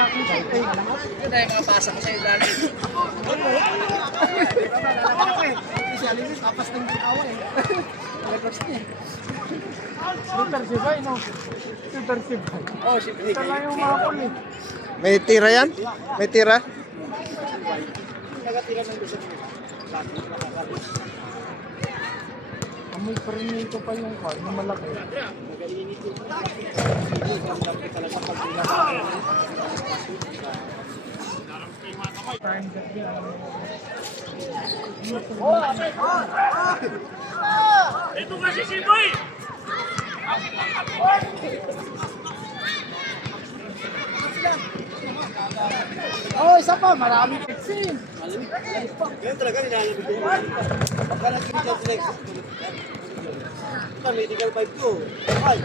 Yun ay mga pasa ko sa ilalim. Specialist, tapas ng ginawa eh. Super sibay, no? Super sibay. Oh, siyempre. Ito lang yung mga puli. May tira yan? May tira? Nagatira ng gusto mo. Amoy pa rin nito pa yung car na malaki. Time that Ito kasi si Boy! oh, isa pa, maraming fixing. Ganyan talaga nilalabig ko. Pagka nag-medical flex. Medical pipe ko. Ay,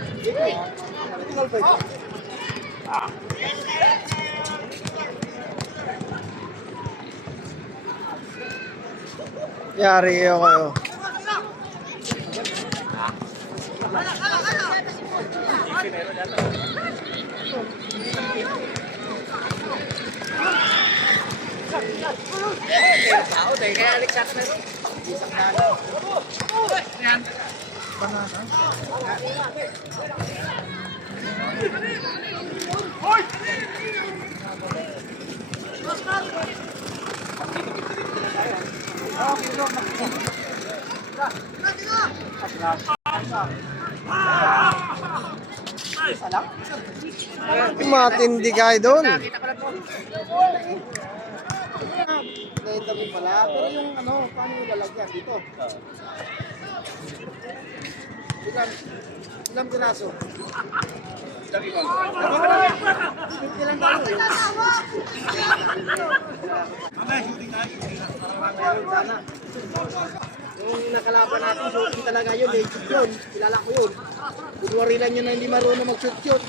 medical pipe. Yari kayo. Tao dahil kaya Alex at meron. Isang na. Yan. Matindi kayo doon. Ito mo pala. Pero yung ano, paano yung lalagyan dito? Ilang piraso? Ilang tayo? Yung nakalaban natin, shooting talaga yun, legit yun. Kilala ko yun. Kunwari lang yun na hindi marunong mag-shoot-shoot.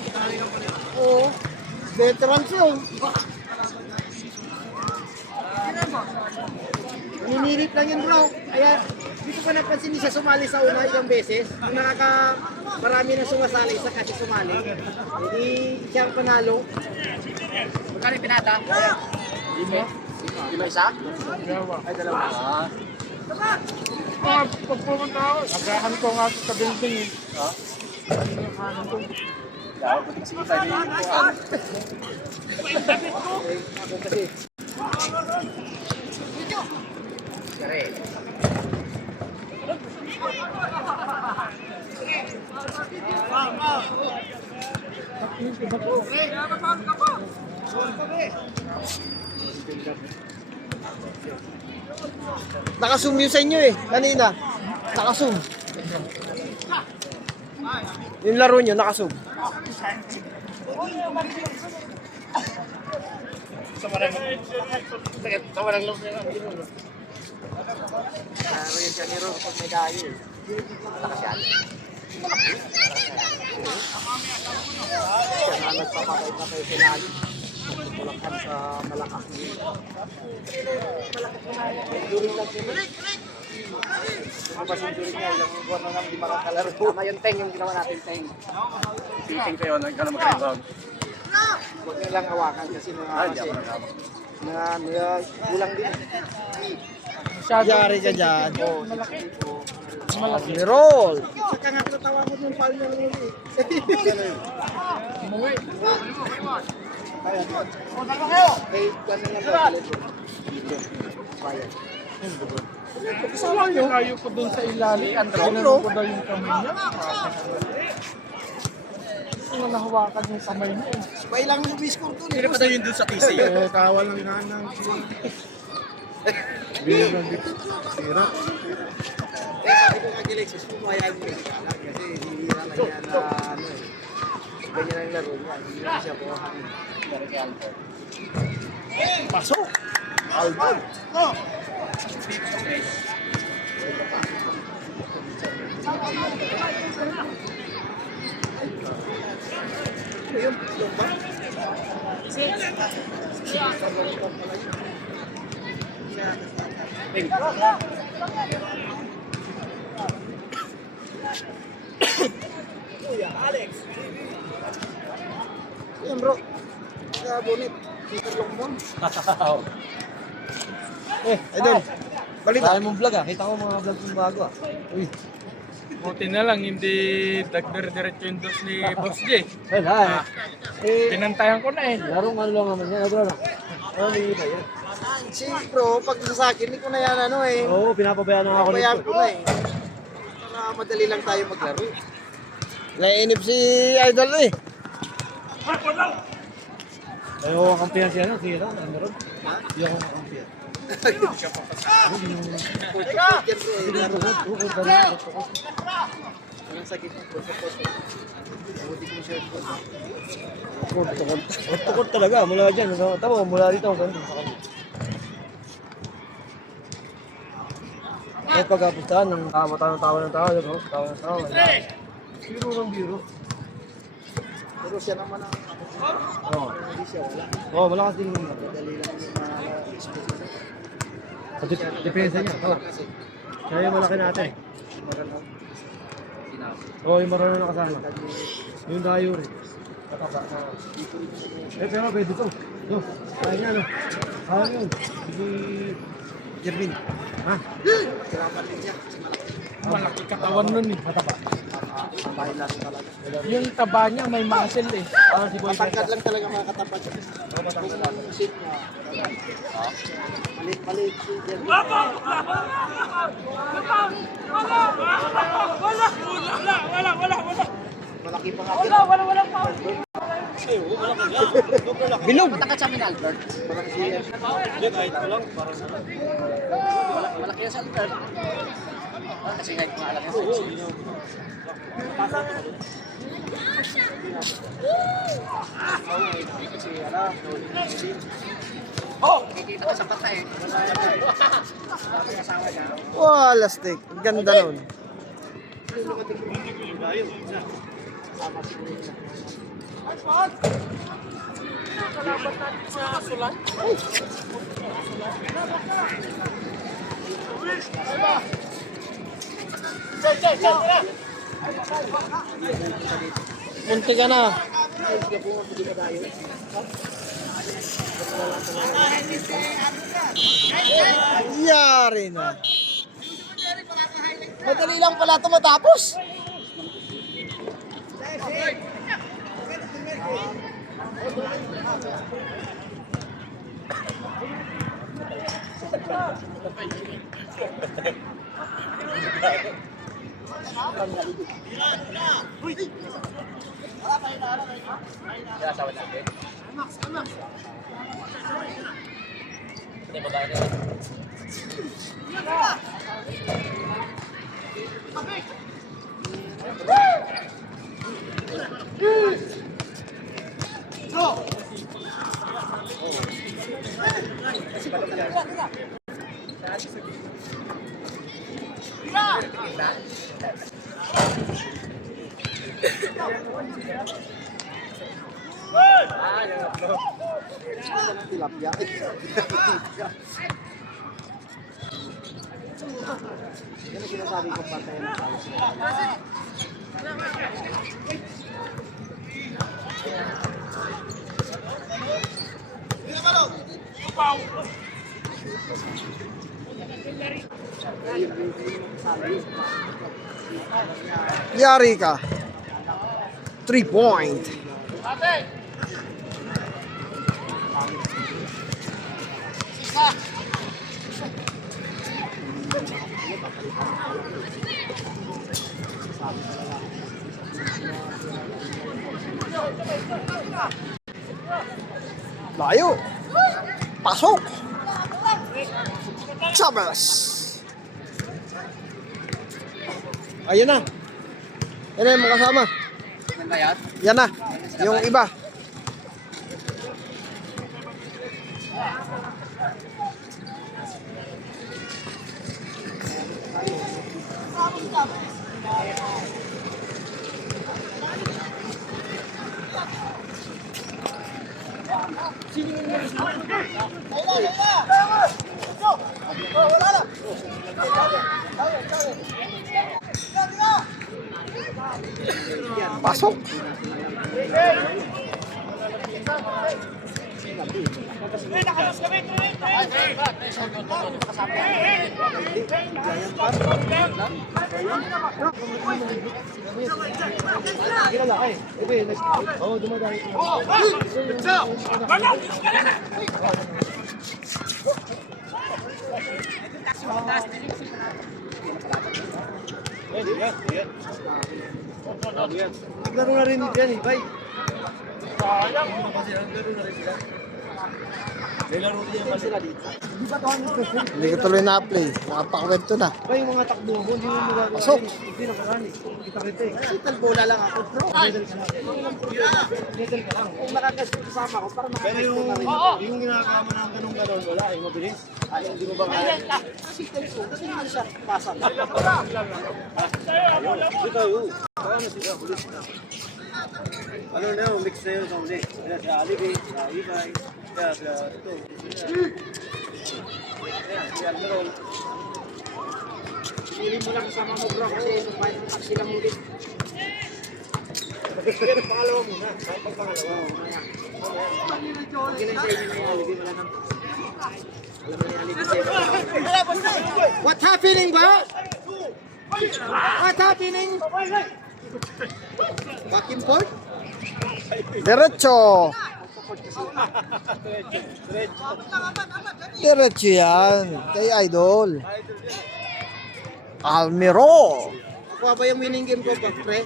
Oo. Veterans yun. Ninirit lang yun bro. Kaya dito ko napansin niya sumali sa una ilang beses. Yung marami na sumasali isa kasi sumali. Hindi siya ang panalo. Magkano yung pinata? Lima isa? Ay dalawa. Pag pumunta ako, agahan ko nga sa building eh. Ha? Ako kasi. Kare. Nakasum yun sa inyo eh. Kanina. Nakasum. Yung laro nyo, nakasum. Sa walang loob na lang. Laro yun siya ni Ro kapag may dayo. Takas yan. Siya na nagpapakay na kayo sinali. Tulakhan sa Malakas. During lang siya. Lumabas yung during niya. Ilang buwan na hindi makakalaro. Tama yung Teng yung ginawa natin Teng. Titing kayo, nagkala mag-rebound. Huwag niyo lang hawakan kasi kulang din. Yari ka dyan. Malaki. Roll. Saka nga natawa ko yung pal niya ng uli. Umuwi. Kay kwan na lang ba? Bayad. Kasama yung kayo ko dun sa ilalim. Tinanong ko daw yung kamay niya. Ano nahawakan yung kamay niya eh. Sabay lang yung biscore doon. Sino pa daw yun doon sa TC? Eh, kawal lang nanang. Bilang dito. Sira. Kaya sabi ko kay Alexis, pumayag mo yung anak kasi hihira lang yan na ano eh. Ganyan ang laro niya. Hindi na siya buhahan. Pasok. Albert! No! Ano yun? Lomba? Kuya Alex! Yan bro. sa bonnet. Super long mo. Idol. Balita. Dahil mong vlog ah. Kita ko mga vlog mong bago ah. Uy. Buti na lang, hindi dagder-diretso yung dos ni Boss J. Wala. Pinantayan ko na eh. Larong ano lang naman yan. Ano na? Ano hindi ba yan? Si bro, pag sa akin, hindi ko na yan ano eh. Oo, pinapabayaan na ako Pabayaan nito. ko na eh. Para madali lang tayo maglaro. Naiinip si Idol eh. Ayaw ko kampiyan siya no? Sige lang, ano ron? Ayaw ko kampiyan. Anong sakit ng puso-puso? Buti kong shirt ko. Tukot talaga, mula dyan. Tama, mula dito ang ganda sa kanya. May pagkapustahan ng tawa ng tao, diba? Tawa ng tao. Biro ng biro. Pero siya naman ang Oo. hindi siya wala. Oo, malakas din yung Madali lang yung mga depensa niya. Oo. kasi Siya yung malaki natin. marunong Oo, yung marunong na kasama. Yung dayo rin. Kataba. Pero pwede to. No, kaya niya, no? Kaya yun. Hindi... Jervin. Ha? Kirapan din siya. Malaki katawan nun eh. Mataba. Sambahin lang talaga. Yung taba niya may muscle eh. Parang si Boy Matangkad lang talaga mga katapat siya. Kung shape niya. Malit-malit si Jervin. Malaki pa nga. Bilog! Parang si malaki yan sa Albert. Kasi nga yung alam niya. Kikita ka sa pata eh. Wow, lastik. Ganda nun. Munti ka na. Yari na. Madali lang pala ito matapos. Tilapia. Yan ang sinasabi kong pantay ng tao sila. Yari ka. 3 point. Layo. Pasok. Chavez. Ayun na. Yan na yung mga kasama. Yan na. Yung iba. Pasok. Kilala eh. Oo, dumadali. Naglaro na rin yan eh, bay. Hindi ko tuloy na-play. Nakapakawento na. Bay, yung mga takbo mo, hindi mo magagawa. Pasok. Hindi na karani. Kita kita eh. Sital bola lang ako, bro. Medal ka lang. Medal ka lang. Kung makakasama ko, para Pero makakasama yung, na rin. yung ginagawa mo ng ganun-ganun, wala eh, mabilis. Ay, hindi mo ba kaya? Sital ko, kasi hindi siya pasa. Ito, paano sila, bilis na. Ano na yun, mix na yun sa uli. Kaya si Alibi, si Ibay, kaya si ito. Ayan, si Almerol. Pili mo lang kasama mo, bro, kasi kahit taksi lang ulit. Pangalawa muna, kahit pangalawa. Hindi na sa inyo na yung alibi, wala nang... Alam mo na yung alibi sa'yo. What happening ba? What happening? Back and forth? Diretso. Diretso yan. Kay Idol. Almiro. Ako ba yung winning game ko, pre?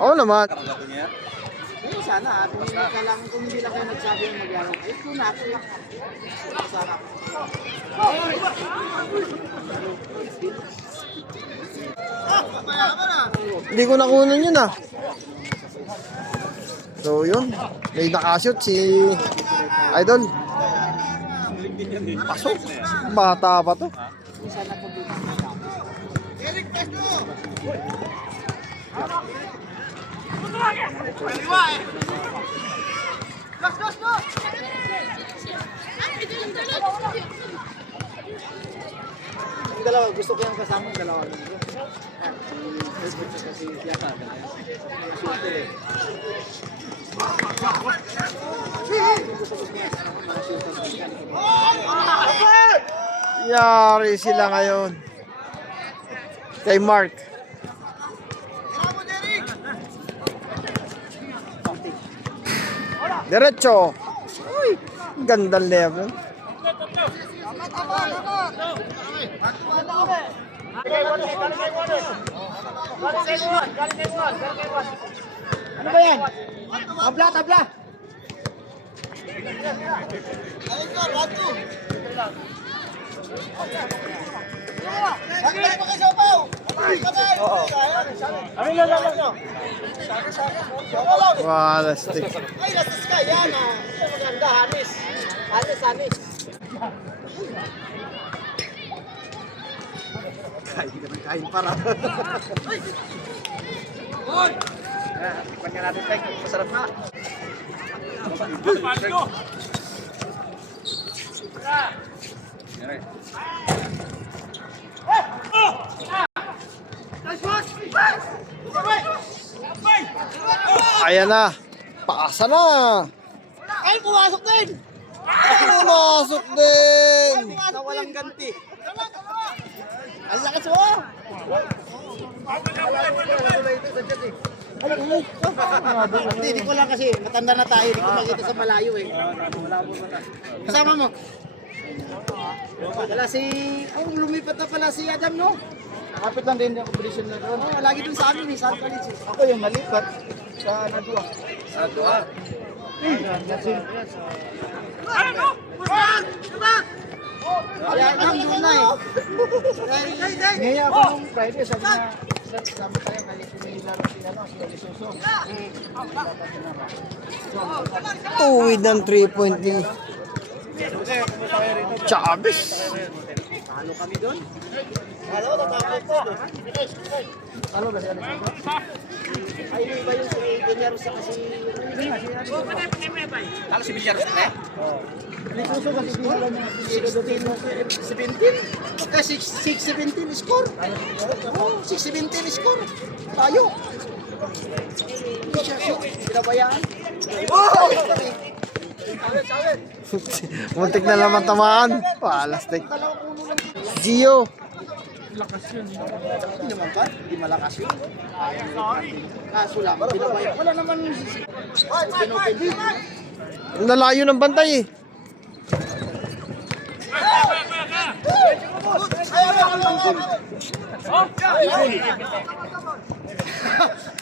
Oo naman. Ayun, sana. Kung hindi lang kayo nagsabi yung magyarong. Ayun, kung natin lang. Sana. Hindi ko nakunan yun ah. So yun. May nakashoot si Idol. Pasok. Bata pa to. Sana po dito. Yung dalawa, gusto ko yung kasama yung dalawa. Kasi yata. Yari sila ngayon. Kay Mark. Diretso. Uy, gandang level. Ano ba yan? Tabla, tabla! Wala stick. Ay, nasa sky, yan ah. Ito maganda, Hanis. Hanis, Hanis. Kain ka ng kain para. Hoy! Tikman ka natin, Tek. Masarap na. Ayan na. Paasa na. Ay, pumasok din! Pumasok din. Na walang ganti. Ang lakas mo! Hindi ko lang kasi matanda na tayo, hindi ko makita sa malayo eh. Kasama mo? Wala si... Oh, lumipat na pala si Adam, no? Nakapit lang din yung competition na doon. Oh, lagi dun sa amin eh, San Felice. Ako yung nalipat sa Nadua. Sa Nadua? Si Adam doon na eh. Ngayon ako nung Friday, sabi tayo, kaya kumihilaro sila no, si Elisoso. Tuwid ng 3-point ni Chavez. Paano kami doon? Ano ba siya? Ay, may iba yung si Peñaro sa kasi... Talo si Villar eh? Elisoso kasi di sila mga 17? Kasi 6-17 score. Oh, 6-17 score. Tayo. Hindi siya shoot. Pinabayaan. Oh! Muntik na naman tamaan. Palastik. Gio. Lakas yun. Hindi naman ba? Hindi malakas yun. Kaso lang, binabayan. Wala naman Nalayo ng bantay eh.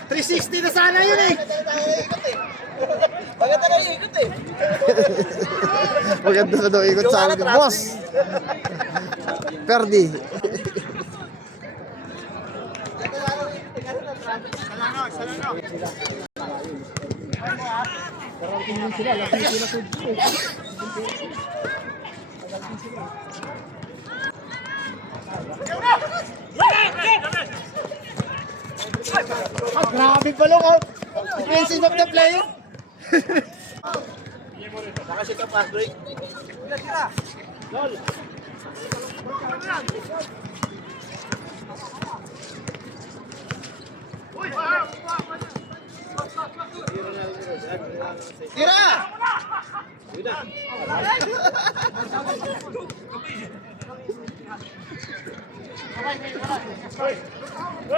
$360 na sana yun eh. Maganda na yung ikot eh. Maganda na daw ikot sa akin. Boss! Perdi. Grabe pa lang oh. Defensive of the player. Nakasita pa, break. Tira. Gol. Tira.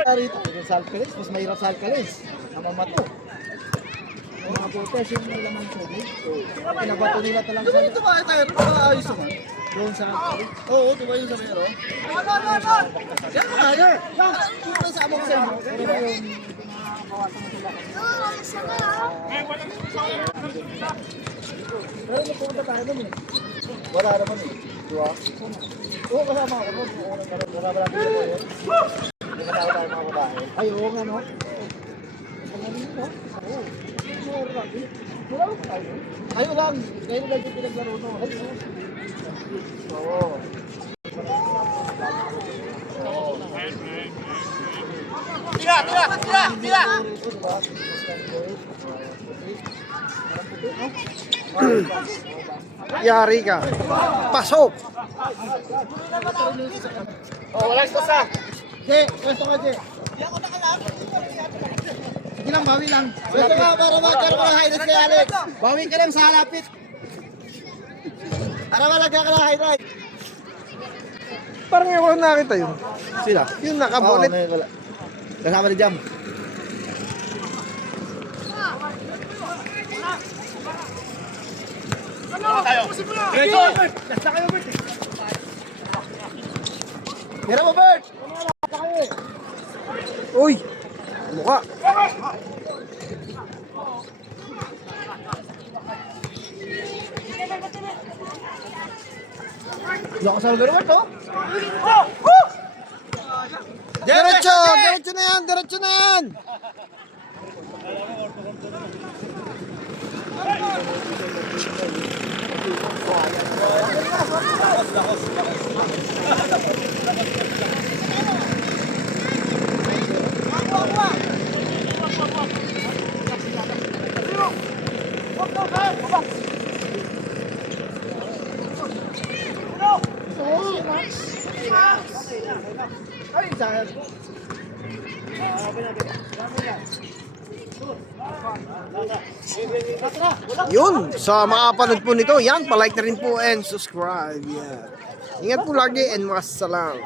Rito, yung Salcalis, mas mahirap Salcalis. Namamato. Ang mga botes yung may laman tubig. Pinabato nila talaga sa... Ito ba tayo? Ayos naman. Doon sa... Oo, ito ba yung sa mero? Yan na, yan. Yan, sa amok sa inyo. Pero yung... Pero nagpunta tayo nun eh. Wala naman eh. Diba? Oo, kasama ako nun. Wala ba natin yun? Hindi ka tayo mga babae. Ay, oo nga no. Ayaw lang. Ngayon lang yung pinaglaro no. Oo. Tira! Yari ka. Pasok! Oh, wala ito sa. Je, pwesto ka, Je. Sige lang, bawi lang. Pwesto ka para magkaroon ng highlight kay Alex. Bawi ka lang sa halapit. Para malagyan ka ng highlight. Parang ako nakita yun. Sila? Yung nakabonet. Kasama ni Jam. Tira mo, Bert! Uy! Mukha. Lakas sa lugar, Bert, oh! Diretso! Diretso na yan! Diretso na yan! Ay, sayang. Yun! Sa makapanood po nito, yan, palike na rin po and subscribe. Yan. Ingat po lagi and masalam.